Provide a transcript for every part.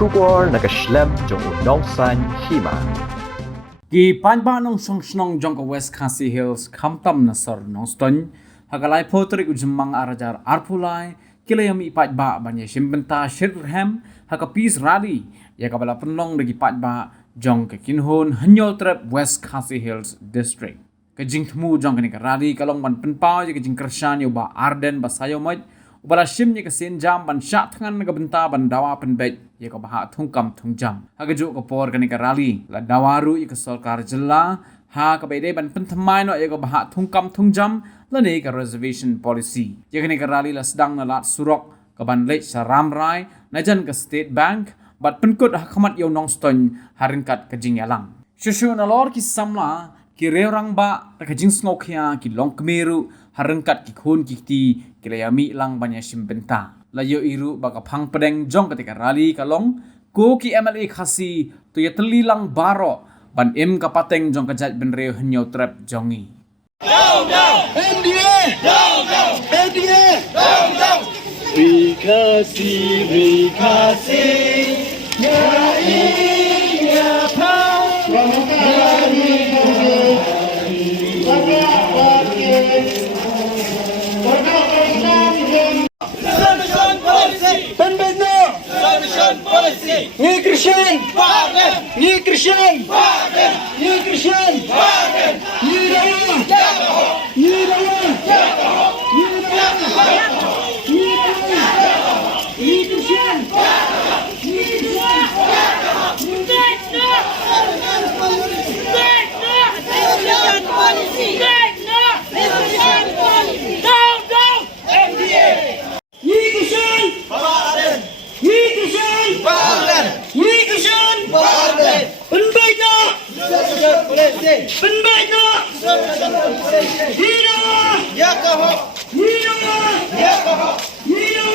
Shubor nakaslem jong Nongstoiñ Hima. Ki Paidbah nong song jong West Khasi Hills kamtam nasar Nongstoiñ hagalai potrik ujmang arajar arpulai kilayami Paidbah ban Ïashim Bynta shirham hakapis rally yakabala penlong dagi Paidbah jong ke kinhon hanyol trap West Khasi Hills district kejing temu jong kini rally kalong ban penpau je kejing kersan yo ba arden ba sayo maj ubala shim ni kasin jam ban syak tangan ga Bynta ban dawa penbet ya ka baha thungkam thungjam hagajuk ka por kani ka rally la dawaru i ka sarkar jilla ha ka bede ban penthamai no ya ka baha thungkam thungjam la ne ka reservation policy ya kani ka rally la sedang na lat surok ka ban lech saram rai na jan ka state bank bat penkut hakmat yo Nongstoiñ Ryngkat ka jingyalang shushu na lor ki samla ki reorang ba ka jing snokya ki long kemeru Ryngkat ki Khun ki ti kilayami lang ban Ïashim Bynta layo iru baka phang pedeng jong ketika rally kalong ko ki MLA khasi tu ya teli lang baro ban im kapateng jong kajat benreu henyo trap jongi down NDA down NDA down Rikasi ya ya pau Ni Christian, ni Christian, ni Christian, ni Dawa, ni Dawa, ni Christian, Bynta, Hima, ya kaho, Hima, ya kaho, Hima,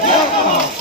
ya kaho.